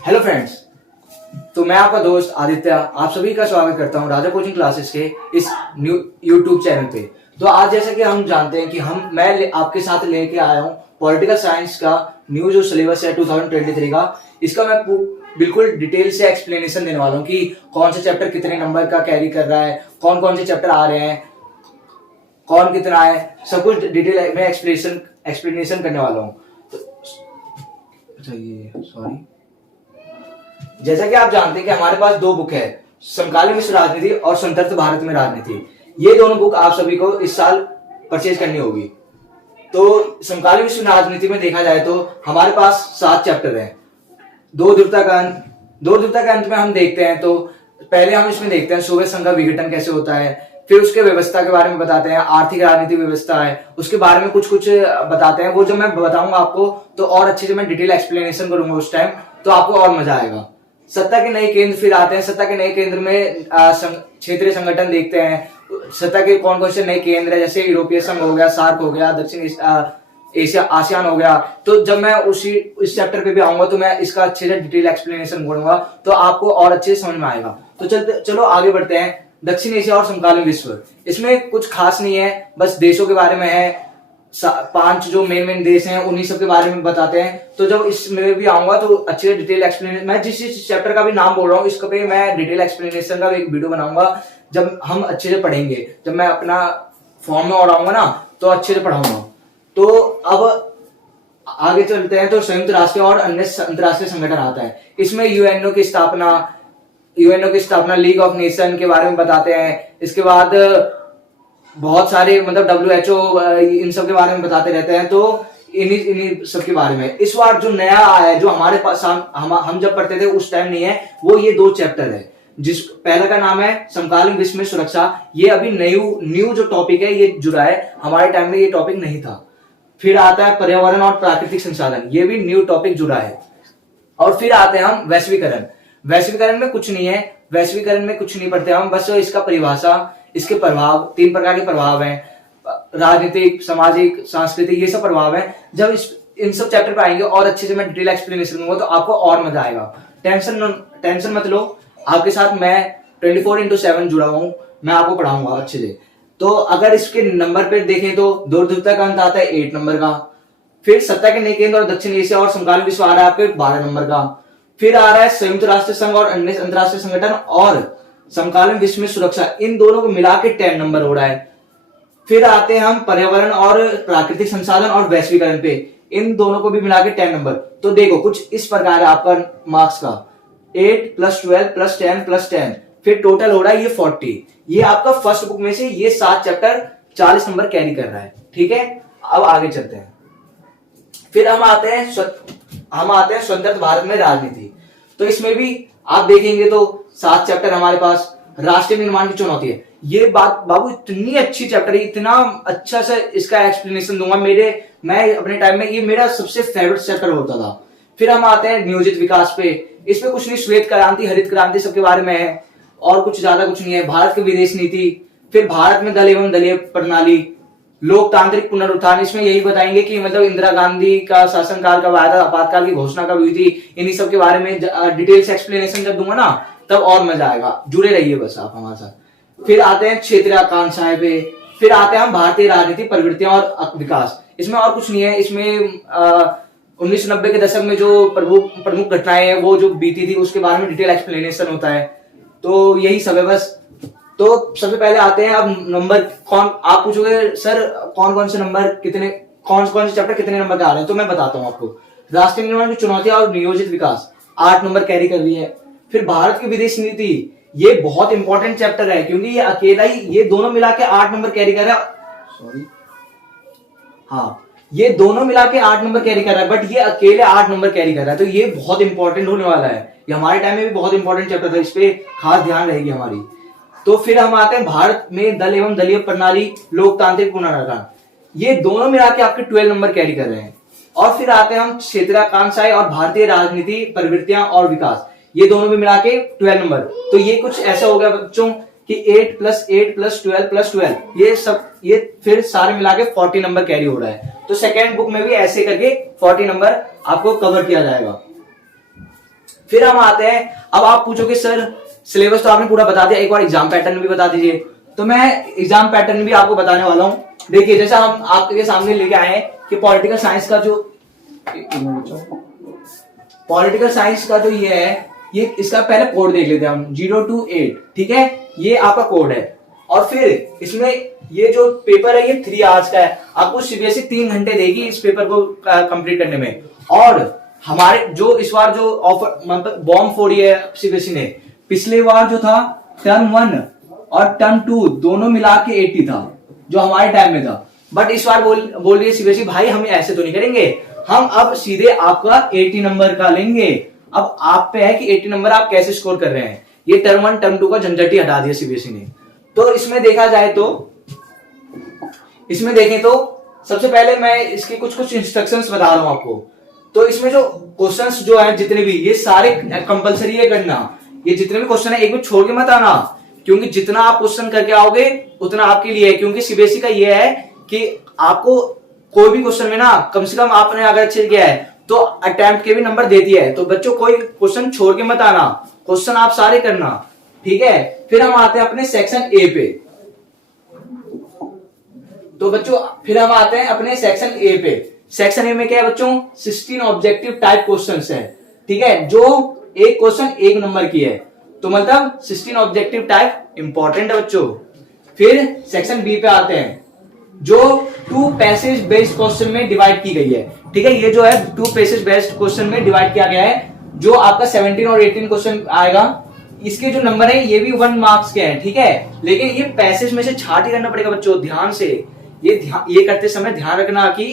Hello friends. तो मैं आपका दोस्त आदित्य आप सभी का स्वागत करता हूं राजा कोचिंग क्लासेस के इस न्यू यूट्यूब चैनल पे। तो आज जैसे कि हम जानते हैं कि मैं आपके साथ लेके आया हूं पॉलिटिकल साइंस का न्यू जो सिलेबस है 2023 का। इसका मैं बिल्कुल डिटेल से एक्सप्लेनेशन देने वाला हूं कि कौन सा चैप्टर कितने नंबर का कैरी कर रहा है, कौन कौन से चैप्टर आ रहे हैं, कौन कितना है, सब कुछ डिटेल में एक्सप्लेनेशन करने वाला हूँ। अच्छा ये सॉरी, जैसा कि आप जानते हैं कि हमारे पास दो बुक है, समकालीन विश्व राजनीति और स्वतंत्र भारत में राजनीति। ये दोनों बुक आप सभी को इस साल परचेज करनी होगी। तो समकालीन विश्व राजनीति में देखा जाए तो हमारे पास 7 चैप्टर हैं। दो ध्रुवता का अंत में हम देखते हैं। तो पहले हम इसमें देखते हैं सोवियत संघ का विघटन कैसे होता है, फिर उसके व्यवस्था के बारे में बताते हैं, आर्थिक राजनीतिक व्यवस्था है उसके बारे में कुछ बताते हैं। वो जब मैं बताऊंगा आपको तो और अच्छे से मैं डिटेल एक्सप्लेनेशन करूंगा उस टाइम, तो आपको और मजा आएगा। सत्ता के नए केंद्र फिर आते हैं। सत्ता के नए केंद्र में क्षेत्रीय संगठन देखते हैं। सत्ता के कौन कौन से नए केंद्र है, जैसे यूरोपीय संघ हो गया, सार्क हो गया, दक्षिण एशिया आसियान हो गया। तो जब मैं इस चैप्टर पे भी आऊंगा तो मैं इसका अच्छे से डिटेल एक्सप्लेनेशन करूंगा, तो आपको और अच्छे से समझ में आएगा। तो चलो आगे बढ़ते हैं। दक्षिण एशिया और समकालीन विश्व, इसमें कुछ खास नहीं है, बस देशों के बारे में है। 5 जो मेन देश हैं उन्हीं सब के बारे में बताते हैं। तो जब इसमें भी आऊंगा तो अच्छे डिटेल एक्सप्लेनेशन, मैं जिस चैप्टर का भी नाम बोल रहा हूँ इसका पे मैं डिटेल एक्सप्लेनेशन का एक वीडियो बनाऊंगा जब हम अच्छे से पढ़ेंगे। जब मैं अपना फॉर्म में और आऊंगा ना तो अच्छे से पढ़ाऊंगा। तो अब आगे चलते हैं। तो संयुक्त राष्ट्र और अन्य अंतरराष्ट्रीय संगठन आता है। इसमें यूएनओ की स्थापना, लीग ऑफ नेशन के बारे में बताते हैं। इसके बाद बहुत सारे मतलब WHO इन सब के बारे में बताते रहते हैं। तो इन्हीं सब के बारे में इस बार जो नया आया है, जो हमारे पास हम जब पढ़ते थे उस टाइम नहीं है, वो ये 2 चैप्टर है। जिस पहला का नाम है समकालीन विश्व में सुरक्षा। ये अभी न्यू जो टॉपिक है ये जुड़ा है, हमारे टाइम में ये टॉपिक नहीं था। फिर आता है पर्यावरण और प्राकृतिक संसाधन, ये भी न्यू टॉपिक जुड़ा है। और फिर आते हैं हम वैश्वीकरण में कुछ नहीं है, वैश्वीकरण में कुछ नहीं पढ़ते हम, बस इसका परिभाषा, इसके प्रभाव, 3 प्रकार के प्रभाव हैं, राजनीतिक, सामाजिक, सांस्कृतिक, ये सब प्रभाव हैं। जब इन सब चैप्टर पे आएंगे और अच्छे से मैं डिटेल एक्सप्लेनेशन दूंगा तो आपको और मजा आएगा। टेंशन मत लो, आपके साथ मैं 24/7 जुड़ा हूं, मैं आपको पढ़ाऊंगा अच्छे से। तो अगर इसके नंबर पे देखें तो दूरदूरता का अंत आता है 8 नंबर का। फिर सत्ता के नए केंद्र और दक्षिण एशिया और समकालीन विश्व आ रहा है आपके 12 नंबर का। फिर आ रहा है संयुक्त राष्ट्र संघ और अन्य अंतरराष्ट्रीय संगठन और समकालीन विश्व में सुरक्षा, इन दोनों को मिला के 10 नंबर हो रहा है। फिर आते हैं हम पर्यावरण और प्राकृतिक संसाधन और वैश्वीकरण पे, इन दोनों को भी मिला के 10 नंबर। तो देखो कुछ इस प्रकार है आपका मार्क्स का 8 + 12 + 10 + 10, फिर टोटल हो रहा है ये 40। ये आपका फर्स्ट बुक में से ये 7 चैप्टर 40 नंबर कैरी कर रहा है। ठीक है, अब आगे चलते हैं। फिर हम आते हैं स्वतंत्र भारत में राजनीति। तो इसमें भी आप देखेंगे तो 7 चैप्टर हमारे पास। राष्ट्रीय निर्माण की चुनौती है, ये बात बाबू इतनी अच्छी चैप्टर है, इतना अच्छा से इसका एक्सप्लेनेशन दूंगा। मैं अपने टाइम में ये मेरा सबसे फेवरेट चैप्टर होता था। फिर हम आते हैं नियोजित विकास पे। इसमें कुछ नहीं, श्वेत क्रांति, हरित क्रांति सबके बारे में है और कुछ ज्यादा कुछ नहीं है। भारत की विदेश नीति, फिर भारत में दल एवं दलीय प्रणाली, लोकतांत्रिक पुनरुत्थान, इसमें यही बताएंगे कि मतलब इंदिरा गांधी का शासनकाल कब आया था, आपातकाल की घोषणा कब हुई थी, इन्हीं सब के बारे में डिटेल से एक्सप्लेनेशन जब दूंगा ना तब और मजा आएगा। जुड़े रहिए बस आप हमारे साथ। फिर आते हैं क्षेत्रीय आकांक्षाएं पे। फिर आते हैं हम भारतीय राजनीति, प्रवृत्तियां और विकास। इसमें और कुछ नहीं है। इसमें 1990 के दशक में जो प्रमुख घटनाएं हैं वो जो बीती थी उसके बारे में डिटेल एक्सप्लेनेशन होता है। तो यही सब है बस। तो सबसे पहले आते हैं अब नंबर। आप पूछोगे सर कौन कौन से नंबर कितने, कौन से चैप्टर कितने नंबर का आ रहे हैं, तो मैं बताता हूँ आपको। राष्ट्रीय निर्माण की चुनौतियां और नियोजित विकास 8 नंबर कैरी कर रही है। फिर भारत की विदेश नीति, ये बहुत इंपॉर्टेंट चैप्टर है क्योंकि ये अकेला ही, ये दोनों मिला के 8 नंबर कैरी कर रहा है। ये दोनों मिला के 8 नंबर कैरी कर रहा है, बट ये अकेले 8 नंबर कैरी कर रहा है। तो ये बहुत इंपॉर्टेंट होने वाला है। ये हमारे टाइम में भी बहुत इंपॉर्टेंट चैप्टर था, इस पे खास ध्यान रहेगी हमारी। तो फिर हम आते हैं भारत में दल एवं दलीय प्रणाली, लोकतांत्रिक पुनरुत्थान, ये दोनों मिला के आपके 12 नंबर कैरी कर रहे हैं। और फिर आते हैं हम क्षेत्रीय आकांक्षाएं और भारतीय राजनीति, प्रवृत्तियां और विकास, ये दोनों भी मिला के 12 नंबर। तो ये कुछ ऐसा हो गया बच्चों कि 8 + 8 + 12 + 12, ये फिर सारे मिला के 40 नंबर कैरी हो रहा है। तो सेकेंड बुक में भी ऐसे करके 40 नंबर आपको कवर किया जाएगा। फिर हम आते हैं, अब आप पूछोगे सर सिलेबस तो आपने पूरा बता दिया, एक बार एग्जाम पैटर्न भी बता दीजिए। तो मैं एग्जाम पैटर्न भी आपको बताने वाला हूं। देखिए जैसा हम आपके सामने लेके आए हैं कि पॉलिटिकल साइंस का जो ये है, ये इसका पहले कोड देख लेते हैं हम 028, ठीक है, ये आपका कोड है। और फिर इसमें ये जो पेपर है ये 3 आवर्स का है, आपको सीबीएसई 3 घंटे देगी इस पेपर को कंप्लीट करने में। और हमारे जो इस बार जो ऑफर मतलब बॉम्ब फोड़ी है सीबीएसई ने, पिछले बार जो था टर्म 1 और टर्म 2 दोनों मिला के 80 था जो हमारे टाइम में था। बट इस बार बोल रही है सीबीएसई भाई हम ऐसे तो नहीं करेंगे, हम अब सीधे आपका 80 नंबर का लेंगे। अब आप पे है कि 80 नंबर आप कैसे स्कोर कर रहे हैं। ये टर्म 1 टर्म 2 का झंझट ही हटा दिया सीबीएसई ने। तो इसमें देखा जाए तो इसमें देखें तो सबसे पहले मैं इसके कुछ इंस्ट्रक्शंस बता रहा हूं आपको। तो इसमें जो क्वेश्चंस जो है जितने भी, ये सारे कंपलसरी है करना। ये जितने भी क्वेश्चन है एक भी छोड़ के मत आना, क्योंकि जितना आप क्वेश्चन करके आओगे उतना आपके लिए है। क्योंकि सीबीएसई का ये है कि आपको कोई भी क्वेश्चन में ना कम से कम आपने अगर अच्छे किया है तो अटेम्प्ट के भी नंबर देती है। तो बच्चों कोई क्वेश्चन छोड़ के मत आना, क्वेश्चन आप सारे करना, ठीक है। फिर हम आते हैं अपने सेक्शन ए पे। तो बच्चों फिर हम आते हैं अपने सेक्शन ए पे। सेक्शन ए में क्या है बच्चों, 16 ऑब्जेक्टिव टाइप क्वेश्चंस है, ठीक है, जो एक क्वेश्चन 1 नंबर की है। तो मतलब 16 ऑब्जेक्टिव टाइप इंपॉर्टेंट है बच्चों। फिर सेक्शन बी पे आते हैं जो 2 पैसेज बेस्ड क्वेश्चन में डिवाइड की गई है, ठीक है। ये जो है 2 पैसेज बेस्ड क्वेश्चन में डिवाइड किया गया है, जो आपका 17 और 18 क्वेश्चन आएगा। इसके जो नंबर है ये भी 1 मार्क्स के हैं, ठीक है, लेकिन ये पैसेज में से छांट ही करना पड़ेगा बच्चों, ध्यान से। ये करते समय ध्यान रखना कि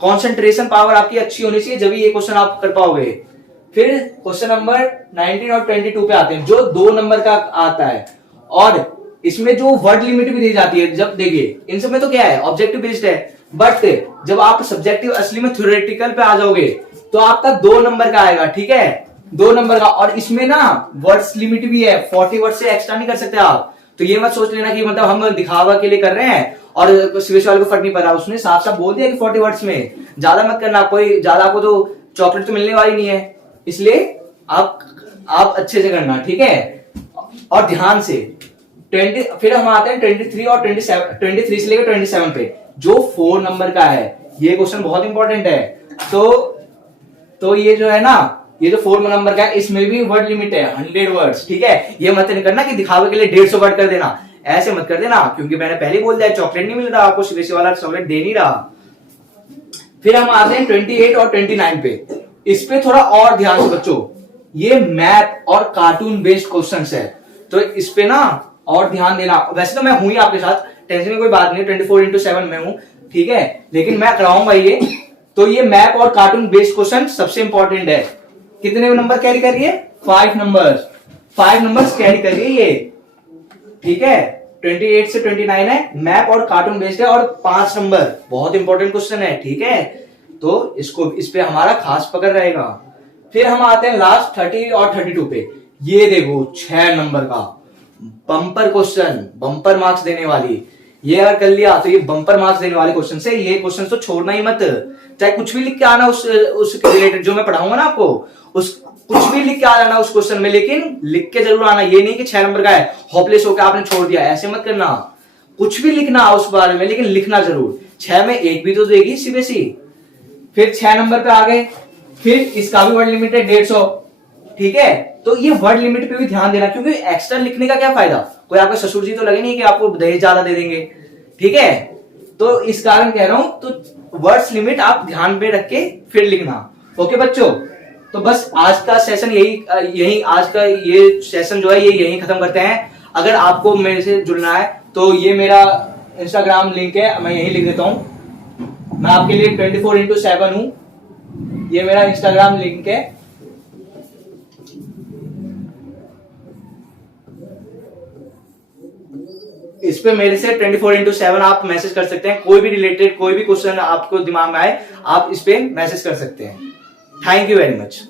कंसंट्रेशन पावर आपकी अच्छी होनी चाहिए, जब ये क्वेश्चन आप कर पाओगे। फिर क्वेश्चन नंबर 19 और 22 पे आते हैं जो 2 नंबर का आता है, और इसमें जो वर्ड लिमिट भी दी जाती है। जब देखिए इन सब में तो क्या है ऑब्जेक्टिव बेस्ड है, बट जब आप सब्जेक्टिव असली में थ्योरेटिकल पे आ जाओगे तो आपका 2 नंबर का आएगा, ठीक है, 2 नंबर का। और इसमें ना वर्ड्स लिमिट भी है, 40 वर्ड से एक्स्ट्रा नहीं कर सकते आप। तो ये मत सोच लेना कि मतलब हम दिखावा के लिए कर रहे हैं और सीबीएसई वाले को फर्क नहीं पड़ रहा। उसने साफ साफ बोल दिया कि 40 वर्ड्स में, ज्यादा मत करना, कोई ज्यादा आपको तो चॉकलेट तो मिलने वाली नहीं है, इसलिए आप अच्छे से करना, ठीक है, और ध्यान से। 20 फिर हम आते हैं 23 और 23 से लेकर 27 पे जो 4 नंबर का है। ये क्वेश्चन बहुत इंपॉर्टेंट है। तो ये जो है ना, ये जो 4 नंबर का है इसमें भी वर्ड लिमिट है 100 वर्ड्स, ठीक है। ये मत नहीं करना कि दिखावे के लिए 150 वर्ड कर देना, ऐसे मत कर देना, क्योंकि मैंने पहले बोल दिया चॉकलेट नहीं मिल रहा आपको, सीबीएसई वाला चॉकलेट दे नहीं रहा। फिर हम आते हैं 28 और 29 पे। इस पे थोड़ा और ध्यान से बच्चों, ये मैथ और कार्टून बेस्ड क्वेश्चंस है, तो इस पे ना और ध्यान देना। वैसे तो मैं हूं ही आपके साथ, टेंशन की कोई बात नहीं, 24x7 में हूं, ठीक है, लेकिन मैं कराऊंगा ये। तो ये मैप और कार्टून बेस्ड क्वेश्चन सबसे इंपॉर्टेंट है। कितने नंबर कैरी कर रही है, 5 नंबर्स कैरी कर रही है ये, ठीक है। 28 से 29 है, मैप और कार्टून बेस्ड है, और 5 नंबर बहुत इंपॉर्टेंट क्वेश्चन है, ठीक है। तो इस पे हमारा खास पकड़ रहेगा। फिर हम आते हैं लास्ट 30 और 32 पे। ये देखो 6 नंबर का बम्पर क्वेश्चन, बम्पर मार्क्स देने वाली। ये अगर कर लिया तो ये बम्पर मार्क्स देने वाले क्वेश्चन से, ये क्वेश्चन तो छोड़ना ही मत, चाहे कुछ भी लिख के आना उसके रिलेटेड जो मैं पढ़ाऊंगा ना आपको, उस कुछ भी लिख के आ जाना उस क्वेश्चन में, लेकिन लिख के जरूर आना। ये नहीं कि 6 नंबर का है होपलेस होकर आपने छोड़ दिया, ऐसे मत करना। कुछ भी लिखना उस बारे में, लेकिन लिखना जरूर। 6 में 1 भी तो देगी सीबीएसई। फिर 6 नंबर पे आ गए, फिर इसका भी वर्ड लिमिट है 150, ठीक है। तो ये वर्ड लिमिट पे भी ध्यान देना, क्योंकि एक्स्ट्रा लिखने का क्या फायदा, कोई आपका ससुर जी तो लगे नहीं कि आपको दहेज ज्यादा दे देंगे, ठीक है। तो इस कारण कह रहा हूं, तो वर्ड्स लिमिट आप ध्यान में रख के फिर लिखना, ओके बच्चों। तो बस आज का सेशन यही आज का ये सेशन जो है ये यही खत्म करते हैं। अगर आपको मेरे से जुड़ना है तो ये मेरा इंस्टाग्राम लिंक है, मैं यही लिख देता हूं। मैं आपके लिए 24x7 हूं, ये मेरा इंस्टाग्राम लिंक है। इस पे मेरे से 24x7 आप मैसेज कर सकते हैं, कोई भी रिलेटेड कोई भी क्वेश्चन आपको दिमाग में आए आप इस पे मैसेज कर सकते हैं। Thank you very much.